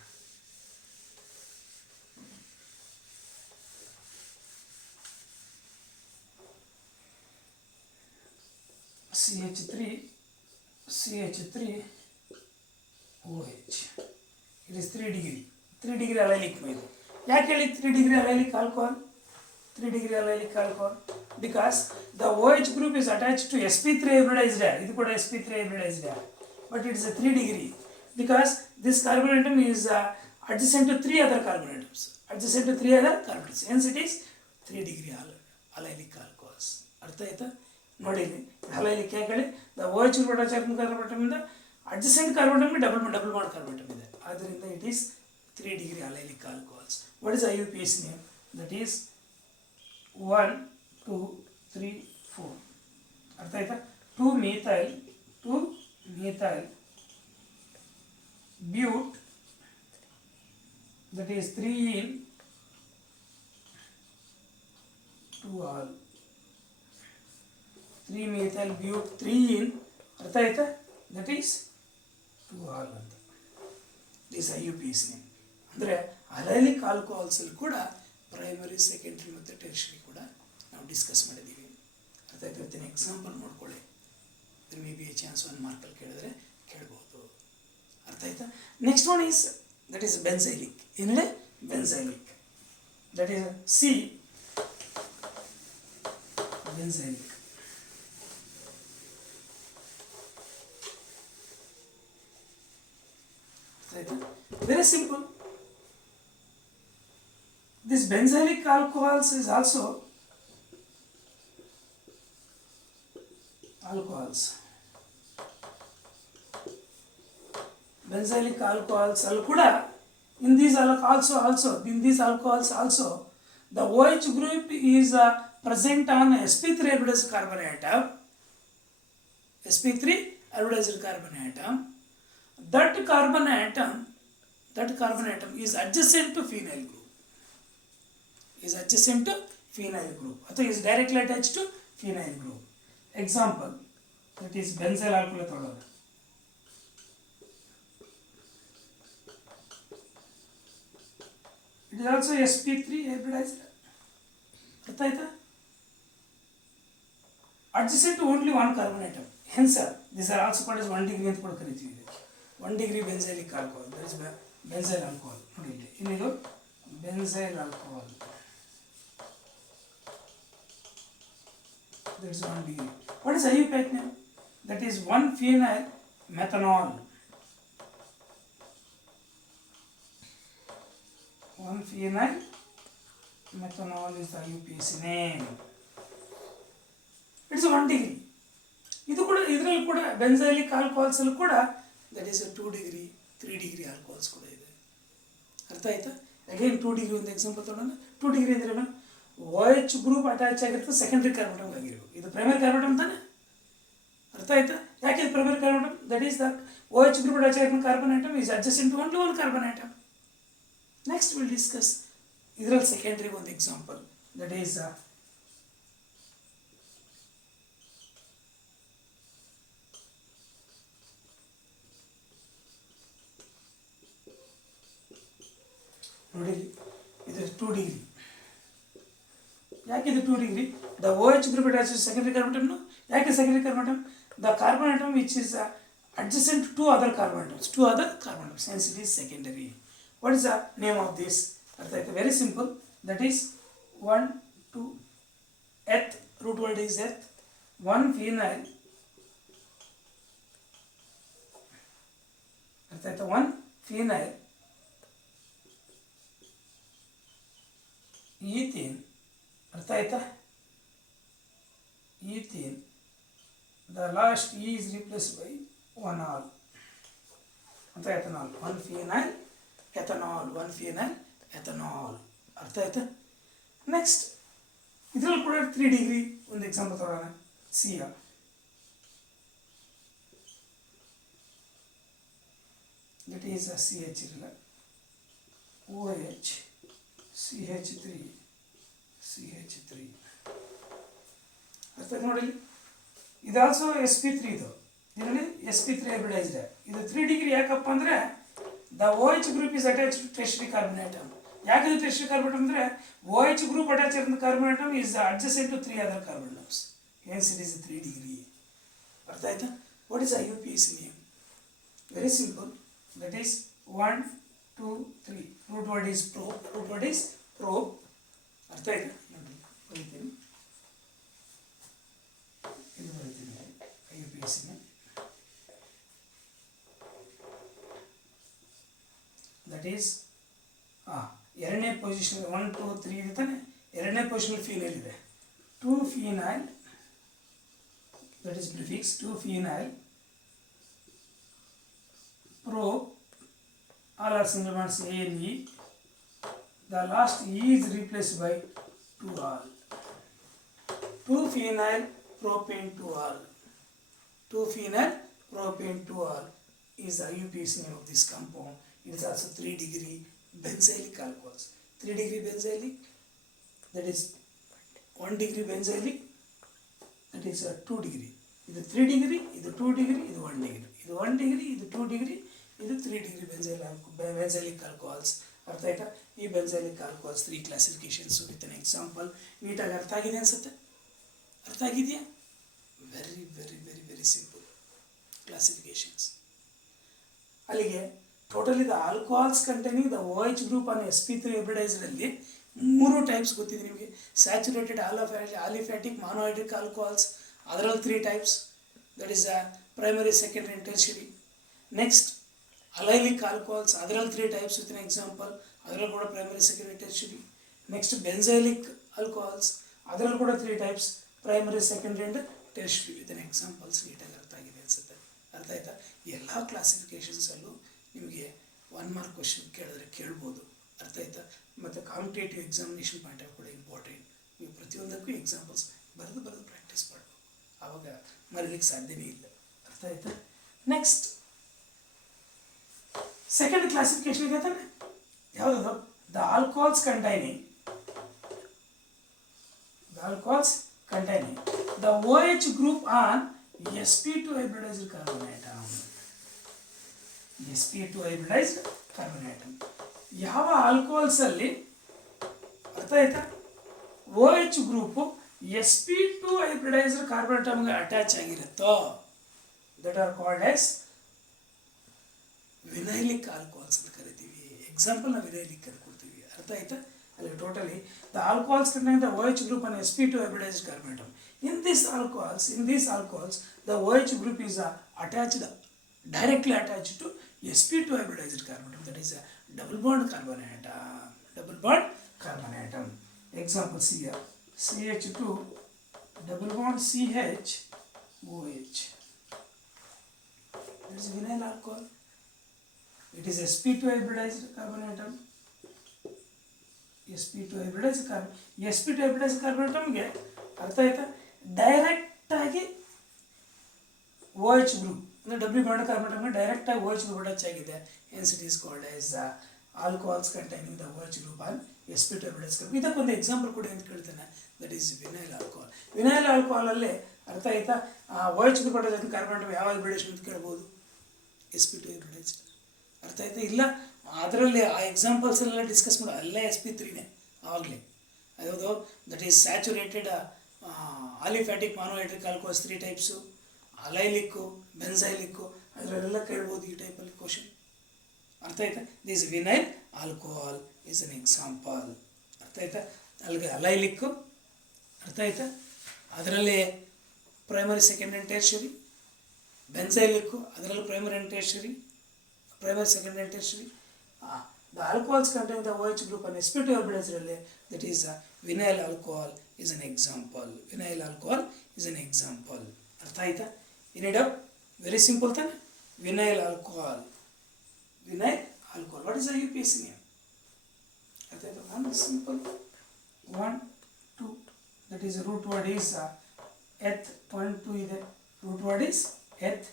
CH3OH. It is 3 degree. 3 degree alylic. ಯಾಕೆ ಹೇಳಿ 3 degree alylic alcohol? 3 degree alylic alcohol because the OH group is attached to sp3 hybridized. ಇದು ಕೂಡ sp3 hybridized, but it is a 3 degree because this carbon atom is adjacent to 3 other carbon atoms. Hence it is 3 degree alylic alcohols. ಅರ್ಥ ಆಯ್ತಾ? ನೋಡಿ allylic ಯಾಕೆ ಹೇಳಿ? The OH group attach ಆಗಿರೋ carbon atom ಇಂದ adjacent carbon ಆಟಮ್ಗೆ double bond carbon atom ಇದೆ, ಆದ್ದರಿಂದ it is 3 degree alylic alcohols. What is IUPAC name? That is 1 2 3 4. ಅರ್ಥ ಆಯ್ತಾ? 2 methyl ಬ್ಯೂಟ್ that is 3 in 2 all. 3 methyl but 3 in ಅರ್ಥ ಆಯ್ತಾ, that is 2 all ಅಂತ. This IUPAC name. ಅಂದರೆ ಅಲೈಲಿಕ್ ಆಲ್ಕೋಹಾಲ್ಸಲ್ಲಿ ಕೂಡ ಪ್ರೈಮರಿ, ಸೆಕೆಂಡ್ರಿ ಮತ್ತು ಟೆರ್ಷರಿ ಕೂಡ ನಾವು ಡಿಸ್ಕಸ್ ಮಾಡಿದ್ದೀವಿ. ಅರ್ಥ ಆಯ್ತು. ಇವತ್ತಿನ ಎಕ್ಸಾಂಪಲ್ ನೋಡ್ಕೊಳ್ಳಿ, there may be a chance 1 ಮಾರ್ಕಲ್ಲಿ ಕೇಳಿದ್ರೆ ಕೇಳ್ಬೋದು. ಅರ್ಥ ಆಯ್ತಾ. Next one is that is benzylic. ಏನು ಹೇಳಿ, benzylic. That is C benzylic. Very simple. This benzylic alcohols is also alcohols. Benzylic alcohols kuda in these alcohols also the OH group is present on sp3 hybridized carbon atom. sp3 hybridized carbon atom. That carbon atom is adjacent to phenyl group. Is adjacent to phenyl group. Or is directly attached to phenyl group. Example, that is benzyl alcohol. It is also sp3 hybridized. Adjacent to only one carbon atom. Hence, these are also called as 1 degree ಅಂತ ಕೂಡ ಕರೀತೀವಿ. 1 degree benzylic alcohol, that is benzyl alcohol. ನೋಡಿ ಇಲ್ಲಿ benzyl alcohol, that is 1 degree. What is IUPAC name? That is 1-phenyl methanol. 1-phenyl methanol is the IUPAC name. It is 1 degree. ಇದು ಕೂಡ ಇದರಲ್ಲಿ ಕೂಡ ಬೆನ್ಸೈಲಿಕ್ alcohols ಅಲ್ಲಿ ಕೂಡ that is 2 degree 3 degree alcohols ಕೂಡ ಇದೆ. ಅರ್ಥ ಆಯ್ತಾ. ಅಗೇನ್ 2 degree ಒಂದು ಎಕ್ಸಾಂಪಲ್ ತಗೊಳ್ಳೋಣ. 2 degree ಅಂದ್ರೆ OH ಗ್ರೂಪ್ ಅಟ್ಯಾಚ್ ಆಗಿರುತ್ತೆ ಸೆಕೆಂಡರಿ ಕಾರ್ಬನ್ ಆಗಿರ್ಬೇಕು. ಇದು ಪ್ರೈಮರಿ ಕಾರ್ಬನ್ ತಾನೆ. ಅರ್ಥ ಆಯ್ತಾ. ಯಾಕೆ ಇದು primary carbon? That is the OH group attach ಆಗಿರೋ carbon atom is adjacent to only one carbon atom. Next will discuss ಇದರಲ್ಲಿ ಸೆಕೆಂಡರಿ ಒಂದು ಎಕ್ಸಾಂಪಲ್, ದಟ್ ಈಸ್ ನೋಡಿ ಇದು 2 degree. ಯಾಕೆ ಇದು 2 degree? The OH group attach secondary carbon atom. ಯಾಕೆ secondary carbon atom? The carbon atom which is adjacent to other carbon atoms, hence it is secondary. What is the name of this? ಅರ್ಥ ಆಯ್ತು. Very simple. That is 1 2 eth, root word is eth, 1-phenyl. ಅರ್ಥ ಆಯ್ತು. 1-phenyl ethene. ಅರ್ಥ ಆಯ್ತಾ. ethene, the last E is replaced by 1 all. ಅಂತ ethanol. 1-phenyl ethanol. 1-phenyl ethanol. ಅರ್ಥ ಆಯ್ತಾ. Next ಇದರಲ್ಲಿ ಕೂಡ 3 degree ಒಂದು ಎಕ್ಸಾಂಪಲ್ ತಗೊಳ್ಳೋಣ. ಸಿಯ ದಟ್ ಈಸ್ CH ಇರಲ್ಲ, OH CH3 CH3. ಅರ್ಥ ಆಯ್ತು ನೋಡಿ. ಇದು ಆಲ್ಸೋ sp3. ಇದು ಇದರಲ್ಲಿ sp3 ಹೈಬ್ರಿಡೈಸ್ಡ್. ಇದು 3 degree ಯಾಕಪ್ಪ ಅಂದರೆ the OH group is attach to tertiary carbon atom. ಯಾಕೆ ಇದು ಟೆರ್ಷರಿ ಕಾರ್ಬನ್ ಆಟಮ್ ಅಂದರೆ OH ಗ್ರೂಪ್ ಅಟ್ಯಾಚ್ ಆಗಿರೋ carbon atom is adjacent to 3 other carbon atoms. Hence it is 3 degree. ಅರ್ಥ ಆಯ್ತಾ. What is IUPAC name? Very simple. That is 1 2 3. Root word is prop. ಅರ್ಥ ಆಯ್ತಾ. ನೋಡಿ ಬರೀತೀನಿ, ಇದು ಬರೀತೀನಿ IUPAC ನೇಮ್. ದಟ್ ಈಸ್ ಎರಡನೇ ಪೊಸಿಷನ್ 1 2 3 ಇದೆ ತಾನೆ. ಎರಡನೇ ಪೊಸಿಷನ್ ಫೀನೈಲ್ ಇದೆ. 2-phenyl, that is prefix 2-phenyl pro, all are single bonds A and E. The last E is replaced by 2 all. 2-phenyl propane 2 all. 2-phenyl propane 2 all is the IUPAC name of this compound. It is also 3 degree benzylic alcohols. 3 degree benzylic, that is 1 degree benzylic, that is 2 degree. ಇದು 3 degree, ಇದು 2 degree, ಇದು 1 degree. ಇದು 1 degree, ಇದು 2 degree, ಇದು 3 degree benzylic alcohols. ಅರ್ಥ ಆಯ್ತಾ? ಈ benzylic alcohols 3 classifications with an example. ನೀಟಾಗಿ ಅರ್ಥ ಆಗಿದೆ ಅನ್ಸುತ್ತೆ? ಅರ್ಥ ಆಗಿದೆಯಾ? Very very very very simple classifications. ಅಲ್ಲಿಗೆ totally the alcohols containing the OH group on sp3 ಹೈಬ್ರಿಡೈಸ್ಡಲ್ಲಿ 3 ಟೈಪ್ಸ್ ಗೊತ್ತಿದೆ ನಿಮಗೆ. ಸ್ಯಾಚುರೇಟೆಡ್ ಆಲಿಫ್ಯಾಟಿಕ್ ಮಾನೋಹೈಡ್ರಿಕ್ ಆಲ್ಕೋಹಾಲ್ಸ್, ಅದರಲ್ಲಿ 3 types, that is primary, secondary and tertiary. Next allylic alcohols, ಅದರಲ್ಲಿ 3 ಟೈಪ್ಸ್ ವಿತ್ ಅನ್ ಎಕ್ಸಾಂಪಲ್, ಅದರಲ್ಲಿ ಕೂಡ primary, secondary, tertiary. Next benzylic alcohols, ಅದರಲ್ಲಿ ಕೂಡ 3 types, primary, secondary and tertiary with an examples. ನೀಟಾಗಿ ಅರ್ಥ ಆಗಿದೆ ಅನಿಸುತ್ತೆ? ಅರ್ಥ ಆಯ್ತಾ? ಎಲ್ಲ ಕ್ಲಾಸಿಫಿಕೇಷನ್ಸಲ್ಲೂ ನಿಮಗೆ 1 ಮಾರ್ಕ್ ಕ್ವಶನ್ ಕೇಳಿದ್ರೆ ಕೇಳ್ಬೋದು. ಅರ್ಥ ಆಯ್ತಾ? ಮತ್ತು ಕಾಂಪಿಟೇಟಿವ್ ಎಕ್ಸಾಮಿನೇಷನ್ ಪಾಯಿಂಟ್ ಆಫ್ ಕೂಡ ಇಂಪಾರ್ಟೆಂಟ್. ನೀವು ಪ್ರತಿಯೊಂದಕ್ಕೂ ಎಕ್ಸಾಂಪಲ್ಸ್ ಬರೆದು ಪ್ರಾಕ್ಟೀಸ್ ಮಾಡಬೇಕು, ಆವಾಗ ಮರೀಲಿಕ್ಕೆ ಸಾಧ್ಯನೇ ಇಲ್ಲ. ಅರ್ಥ ಆಯ್ತಾ? ನೆಕ್ಸ್ಟ್ ಸೆಕೆಂಡ್ ಕ್ಲಾಸಿಫಿಕೇಶನ್ ಇದೆ ತಾನೆ, ಯಾವುದದು? The alcohols containing the OH group on sp2 hybridized carbon atom. sp2 hybridized carbon atom ಯಾವ ಆಲ್ಕೋಹಾಲ್ಸ್ ಅಲ್ಲಿ, ಅರ್ಥ ಆಯ್ತಾ, OH group sp2 hybridised carbon ಆಟಮ್ಗೆ ಅಟ್ಯಾಚ್ ಆಗಿರುತ್ತೋ that are called as vinylic alcohols ಅಂತ ಕರಿತೀವಿ. ಎಕ್ಸಾಂಪಲ್ ನಾವು ವಿನೈಲಿಕ್ ಅಂತ ಕೊಡ್ತೀವಿ. ಅರ್ಥ ಆಯ್ತಾ? ಅಲ್ಲಿ totally the alcohols containing the OH group on sp2 hybridized carbon atom. In these alcohols, the OH group is directly attached to sp2 hybridized carbon atom. That is a double bond carbon atom. Examples here: CH2 double bond CH OH. That is vinyl alcohol. It is sp2 hybridized carbon atom. sp2 hybridized carbon atom ಗೆ ಅರ್ಥ ಆಯ್ತಾ, direct ಆಗಿ OH group ಅಂದರೆ double bond carbon ಆಟಮ್ಗೆ direct ಆಗಿ OH group attach ಆಗಿದೆ. Hence it is called as alcohols containing the OH group on sp2 hybridized carbon. ಇದಕ್ಕೊಂದು example ಕೊಡಿ ಅಂತ ಕೇಳ್ತೇನೆ, that is vinyl alcohol. Vinyl ಆಲ್ಕೋಹಾಲಲ್ಲಿ ಅರ್ಥ ಆಯ್ತಾ, OH group attach carbon atom ಯಾವ ಹೈಬ್ರಿಡೇಷನ್ ಅಂತ ಕೇಳ್ಬೋದು? sp2 hybridized. ಅರ್ಥ ಆಯ್ತಾ? ಇಲ್ಲ ಅದರಲ್ಲಿ ಆ ಎಕ್ಸಾಂಪಲ್ಸ್ ಎಲ್ಲ ಡಿಸ್ಕಸ್ ಮಾಡೋ ಅಲ್ಲೇ sp3ನೇ ಆವಾಗಲೇ. ಯಾವುದು? That is saturated aliphatic monohydric alcohols 3 types, allylic, benzylic, ಅದರಲ್ಲೆಲ್ಲ ಕೇಳ್ಬೋದು ಈ ಟೈಪಲ್ಲಿ ಕ್ವಶನ್. ಅರ್ಥ ಆಯ್ತಾ? This vinyl alcohol is an example. ಅರ್ಥ ಆಯ್ತಾ? ಅಲ್ಲಿಗೆ ಅಲೈಲಿಕ್ಕು, ಅರ್ಥ ಆಯ್ತಾ, ಅದರಲ್ಲಿ primary, second and tertiary. Benzylic, ಅದರಲ್ಲಿ primary and tertiary, primary, second and tertiary. The alcohols containing the OH group on sp2 hybridized, that is vinyl alcohol is an example. ಅರ್ಥ ಆಯ್ತಾ? ಇನ್ನಿಡ very simple ತಾನೆ. Vinyl alcohol. What is the UPSC name? ಅರ್ಥ ಆಯ್ತಾ? one simple 1 2, that is root word is eth. 1 2 ಇದೆ, root word is eth.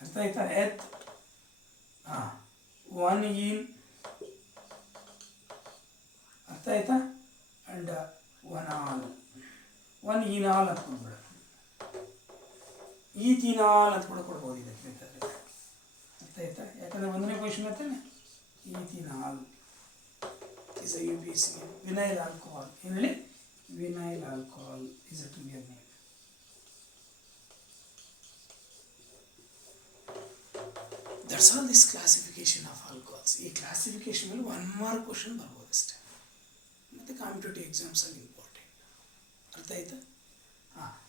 ಅರ್ಥ ಆಯ್ತಾ? eth 1 in, ಅರ್ಥ ಆಯ್ತಾ, ಅಂಡ್ 1 all ಅಂತ ಕೊಡ್ಬೇಡ, ಈಥಿನಾಲ್ ಅಂತ ಕೂಡ ಕೊಡ್ಬೋದು ಇದಕ್ಕೆ ಬೇಕಾದ್ರೆ. ಅರ್ಥ ಆಯ್ತಾ? ಯಾಕಂದರೆ 1ನೇ ಕ್ವೆಶ್ಚನ್ ಅಂತಾನೆ ಈಥಿನಾಲ್ is a UPSC name. Vinyl alcohol. ಏನು ಹೇಳಿ? Vinyl alcohol is a clear name. That's all this classification of alcohols. ಈ ಕ್ಲಾಸಿಫಿಕೇಶನ್ ಮೇಲೆ 1 ಮಾರ್ಕ್ ಕ್ವಶನ್ ಬರ್ಬೋದು ಅಷ್ಟೇ, ಮತ್ತು ಕಾಂಪಿಟೇಟಿವ್ ಎಕ್ಸಾಮ್ಸಲ್ಲಿ ಇಂಪಾರ್ಟೆಂಟ್. ಅರ್ಥ ಆಯ್ತಾ?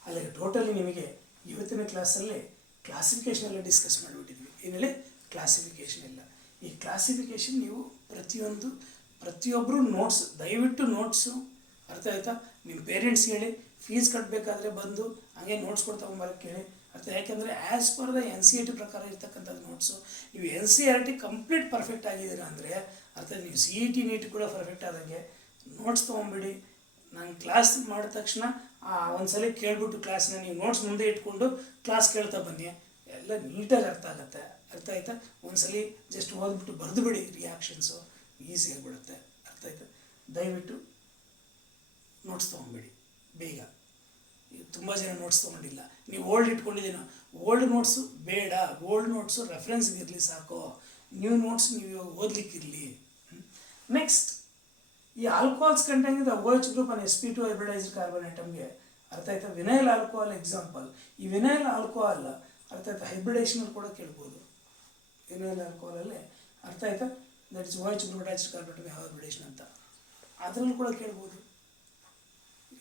ಅಲ್ಲಿಗೆ ಟೋಟಲಿ ನಿಮಗೆ ಇವತ್ತಿನ ಕ್ಲಾಸಲ್ಲಿ ಕ್ಲಾಸಿಫಿಕೇಷನ್ ಎಲ್ಲ ಡಿಸ್ಕಸ್ ಮಾಡಿಬಿಟ್ಟಿದ್ವಿ. ಏನು ಹೇಳಿ? ಕ್ಲಾಸಿಫಿಕೇಷನ್ ಎಲ್ಲ. ಈ ಕ್ಲಾಸಿಫಿಕೇಷನ್ ನೀವು ಪ್ರತಿಯೊಬ್ಬರು ನೋಟ್ಸ್, ದಯವಿಟ್ಟು ನೋಟ್ಸು, ಅರ್ಥ ಆಯ್ತಾ, ನಿಮ್ಮ ಪೇರೆಂಟ್ಸ್ ಹೇಳಿ, ಫೀಸ್ ಕಟ್ಟಬೇಕಾದ್ರೆ ಬಂದು ಹಾಗೆ ನೋಟ್ಸ್ ಕೊಡ್ತಗೊಂಬರಕ್ಕೆ ಹೇಳಿ. ಅರ್ಥ? ಯಾಕೆಂದರೆ ಆ್ಯಸ್ ಪರ್ ದ NCERT ಪ್ರಕಾರ ಇರ್ತಕ್ಕಂಥದ್ದು ನೋಟ್ಸು. ನೀವು NCERT ಕಂಪ್ಲೀಟ್ ಪರ್ಫೆಕ್ಟ್ ಆಗಿದ್ದೀರಾ ಅಂದರೆ ಅರ್ಥ, ನೀವು CET ನೀಟ್ ಕೂಡ ಪರ್ಫೆಕ್ಟ್ ಆದಂಗೆ ನೋಟ್ಸ್ ತೊಗೊಂಬಿಡಿ. ನಾನು ಕ್ಲಾಸ್ ಮಾಡಿದ ತಕ್ಷಣ ಒಂದ್ಸಲ ಕೇಳ್ಬಿಟ್ಟು ಕ್ಲಾಸ್ನ ನೀವು ನೋಟ್ಸ್ ಮುಂದೆ ಇಟ್ಕೊಂಡು ಕ್ಲಾಸ್ ಕೇಳ್ತಾ ಬನ್ನಿ, ಎಲ್ಲ ನೀಟಾಗಿ ಅರ್ಥ ಆಗುತ್ತೆ. ಅರ್ಥ ಆಯ್ತಾ? ಒಂದ್ಸಲಿ ಜಸ್ಟ್ ಓದ್ಬಿಟ್ಟು ಬರೆದು ಬಿಡಿ, ರಿಯಾಕ್ಷನ್ಸು ಈಸಿ ಆಗಿಬಿಡುತ್ತೆ. ಅರ್ಥ ಆಯ್ತಾ? ದಯವಿಟ್ಟು ನೋಟ್ಸ್ ತೊಗೊಂಬಿಡಿ ಬೇಗ. ತುಂಬ ಜನ ನೋಟ್ಸ್ ತೊಗೊಂಡಿಲ್ಲ, ನೀವು ಓಲ್ಡ್ ಇಟ್ಕೊಂಡಿದ್ದೀನೋ, ಓಲ್ಡ್ ನೋಟ್ಸು ಬೇಡ, ಓಲ್ಡ್ ನೋಟ್ಸು ರೆಫರೆನ್ಸ್ಗೆ ಇರಲಿ ಸಾಕು, ನ್ಯೂ ನೋಟ್ಸ್ ನೀವು ಇವಾಗ ಓದಲಿಕ್ಕಿರಲಿ. ನೆಕ್ಸ್ಟ್, ಈ alcohols containing the OH group on sp2 hybridised carbon ಆಟಮ್ಗೆ ಅರ್ಥ ಆಯ್ತಾ? Vinyl alcohol example. ಈ ವಿನೈಲ್ ಆಲ್ಕೋಹಾಲ್ ಅರ್ಥ ಆಯ್ತಾ ಹೈಬ್ರಿಡೇಷನ್ ಕೂಡ ಕೇಳ್ಬೋದು. ವಿನೈಲ್ ಆಲ್ಕೋಹಾಲಲ್ಲೇ ಅರ್ಥ ಆಯ್ತಾ that is OH group attached carbon atom hybridisation ಅಂತ, ಅದರಲ್ಲಿ ಕೂಡ ಕೇಳ್ಬೋದು.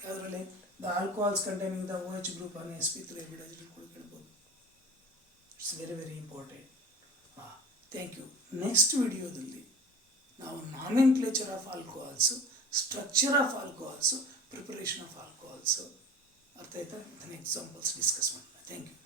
ಯಾವುದರಲ್ಲಿ? The alcohols containing the OH group on sp3 hybridised ಕೂಡ ಕೇಳ್ಬೋದು. It's very very important. Thank you. Next ವಿಡಿಯೋದಲ್ಲಿ ನಾವು nomenclature of alcohols, structure of alcohols, preparation of alcohols ಅರ್ಥ ಆಯ್ತಾ, ಇದನ್ನ ಎಕ್ಸಾಂಪಲ್ಸ್ ಡಿಸ್ಕಸ್ ಮಾಡೋಣ. Thank you.